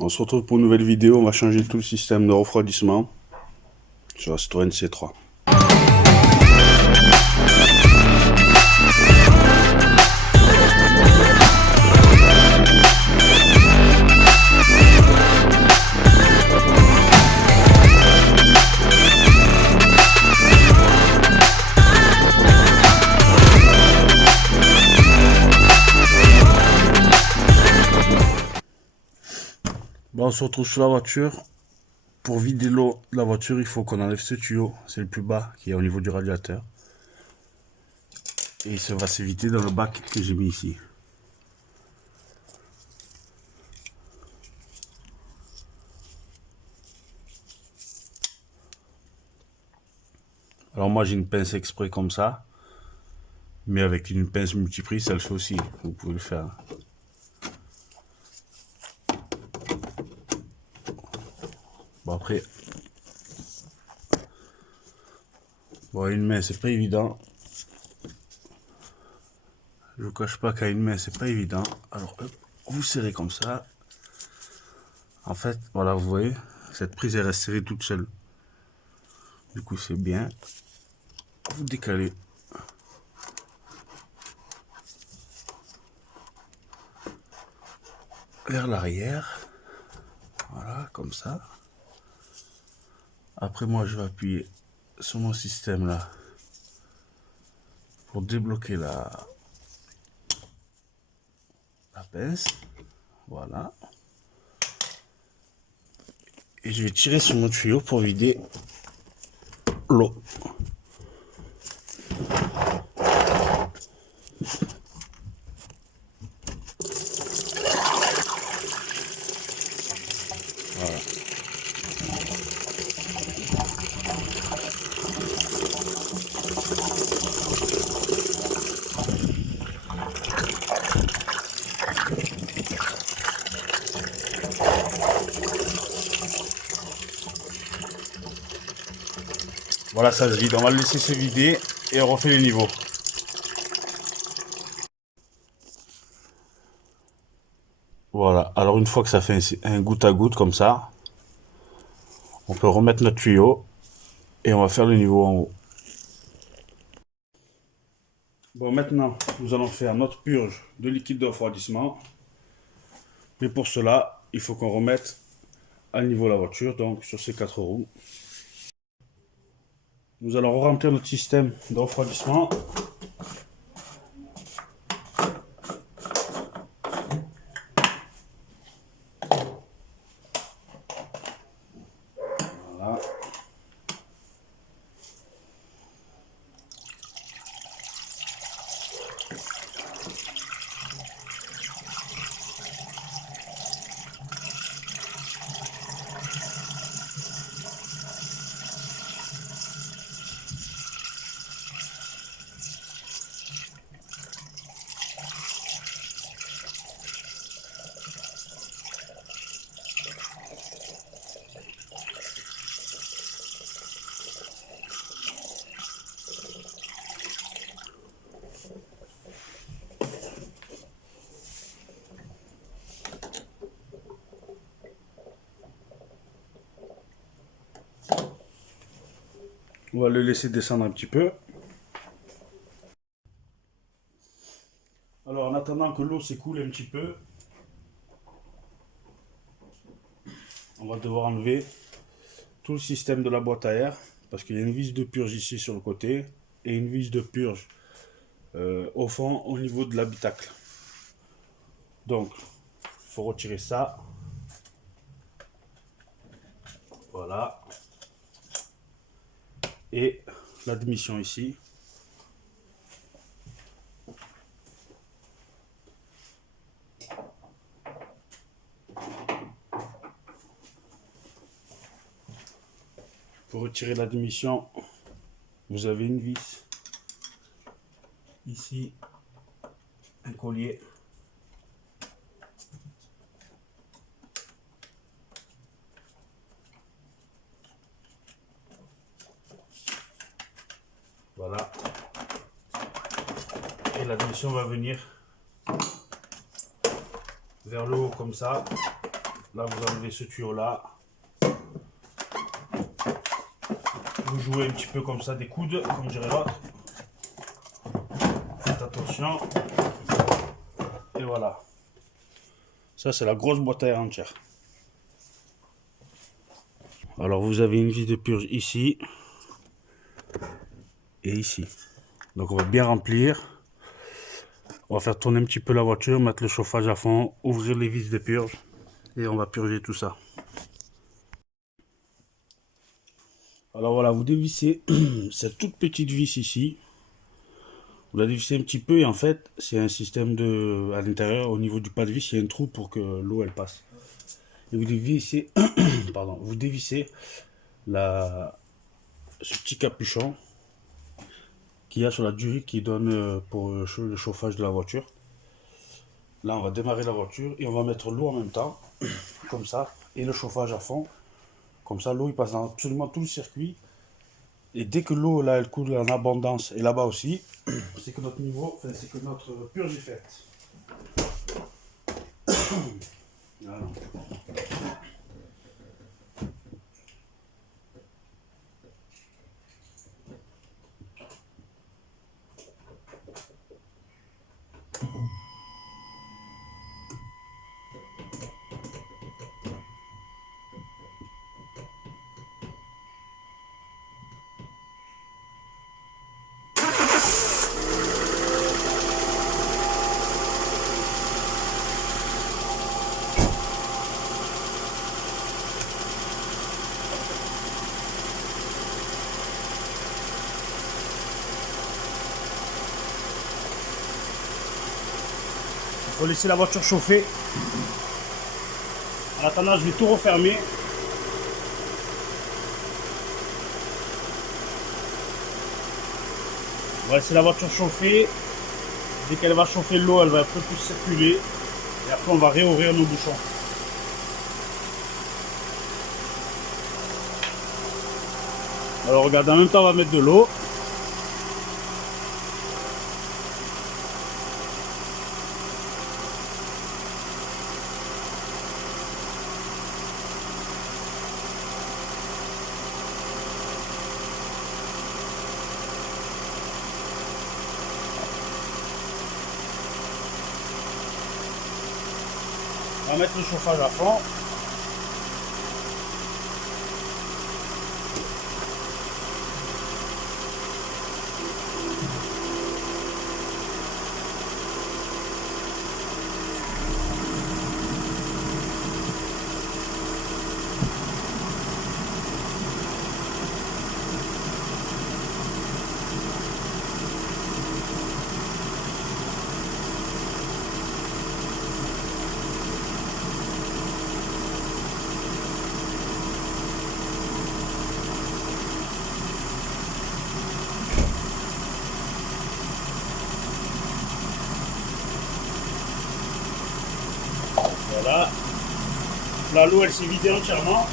On se retrouve pour une nouvelle vidéo. On va changer tout le système de refroidissement sur la Citroën C3. Bon, on se retrouve sur la voiture. Pour vider l'eau de la voiture, il faut qu'on enlève ce tuyau. C'est le plus bas qui est au niveau du radiateur. Et ça va s'éviter dans le bac que j'ai mis ici. Alors moi j'ai une pince exprès comme ça. Mais avec une pince multiprise, ça le fait aussi. Vous pouvez le faire. Bon après, bon, une main c'est pas évident. Je vous cache pas qu'à une main c'est pas évident. Alors hop, vous serrez comme ça. En fait, voilà, vous voyez, cette prise elle reste serrée toute seule. Du coup c'est bien. Vous décalez. Vers l'arrière. Voilà, comme ça. Après moi je vais appuyer sur mon système là pour débloquer la pince. Voilà. Et je vais tirer sur mon tuyau pour vider l'eau. Voilà. Voilà, ça se vide. On va le laisser se vider et on refait les niveaux. Voilà. Alors une fois que ça fait un goutte à goutte comme ça, on peut remettre notre tuyau et on va faire le niveau en haut. Bon, maintenant, nous allons faire notre purge de liquide de refroidissement. Mais pour cela, il faut qu'on remette à niveau la voiture, donc sur ces 4 roues. Nous allons remplir notre système de refroidissement. Voilà. On va le laisser descendre un petit peu. Alors en attendant que l'eau s'écoule un petit peu, on va devoir enlever tout le système de la boîte à air parce qu'il y a une vis de purge ici sur le côté et une vis de purge au fond au niveau de l'habitacle. Donc il faut retirer ça. Voilà. Et l'admission ici. Pour retirer l'admission, vous avez une vis ici, un collier. Voilà. Et l'admission va venir vers le haut comme ça. Là, vous enlevez ce tuyau-là. Vous jouez un petit peu comme ça des coudes, comme dirait l'autre. Faites attention. Et voilà. Ça, c'est la grosse boîte à air entière. Alors, vous avez une vis de purge ici. Et ici. Donc, on va bien remplir. On va faire tourner un petit peu la voiture, mettre le chauffage à fond, ouvrir les vis de purge. Et on va purger tout ça. Alors voilà, vous dévissez cette toute petite vis ici. Vous la dévissez un petit peu et en fait, c'est un système de... À l'intérieur, au niveau du pas de vis, il y a un trou pour que l'eau elle passe. Et vous dévissez, pardon, vous dévissez ce petit capuchon qu'il y a sur la durite qui donne pour le chauffage de la voiture. Là, on va démarrer la voiture et on va mettre l'eau en même temps, comme ça, et le chauffage à fond. Comme ça, l'eau il passe dans absolument tout le circuit. Et dès que l'eau là elle coule en abondance et là-bas aussi, c'est que notre niveau, enfin, c'est que notre purge est faite. Voilà. Il faut laisser la voiture chauffer. En attendant, je vais tout refermer. On va laisser la voiture chauffer. Dès qu'elle va chauffer, l'eau elle va un peu plus circuler. Et après, on va réouvrir nos bouchons. Alors regardez, en même temps, on va mettre de l'eau. On va mettre le chauffage à fond. Voilà. Là, l'eau elle s'est vidée entièrement.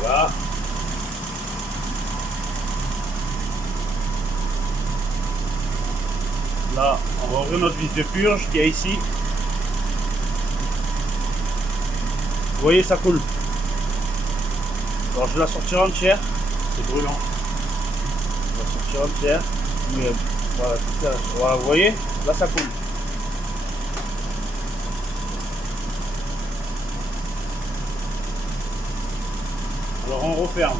Voilà. Là, on va ouvrir notre vis de purge qui est ici. Vous voyez, ça coule. Alors, je vais la sortir entière. C'est brûlant. Je vais la sortir entière. Mais, voilà, voilà, vous voyez, là, ça coule. Alors, on referme.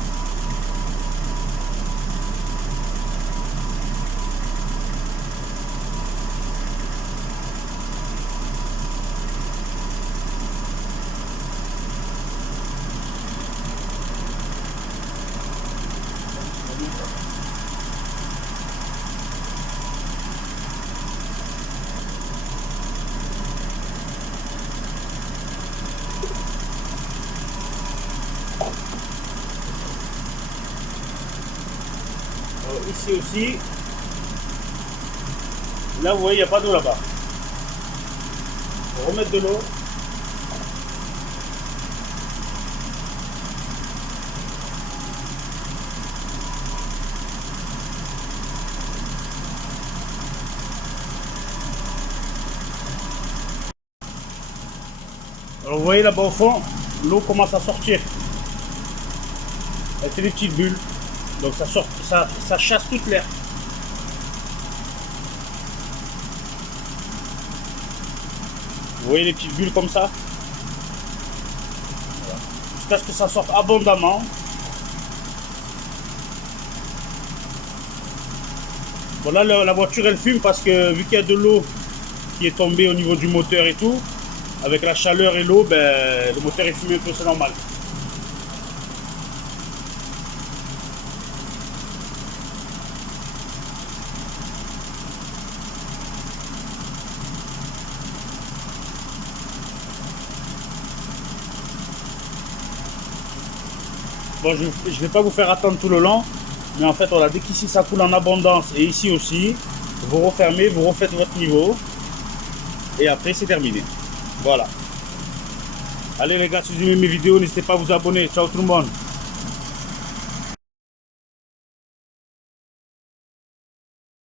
Alors, ici aussi, là vous voyez, il n'y a pas d'eau là-bas. On va remettre de l'eau. Alors vous voyez là-bas au fond, l'eau commence à sortir. Elle fait des petites bulles. Donc ça sort, ça chasse toute l'air. Vous voyez les petites bulles comme ça? Voilà. Jusqu'à ce que ça sorte abondamment. Bon là la voiture elle fume parce que vu qu'il y a de l'eau qui est tombée au niveau du moteur et tout, avec la chaleur et l'eau, ben, le moteur est fumé un peu, c'est normal. Bon, je ne vais pas vous faire attendre tout le long, mais en fait, voilà, dès qu'ici ça coule en abondance et ici aussi, vous refermez, vous refaites votre niveau et après c'est terminé. Voilà. Allez les gars, si vous aimez mes vidéos, n'hésitez pas à vous abonner. Ciao tout le monde.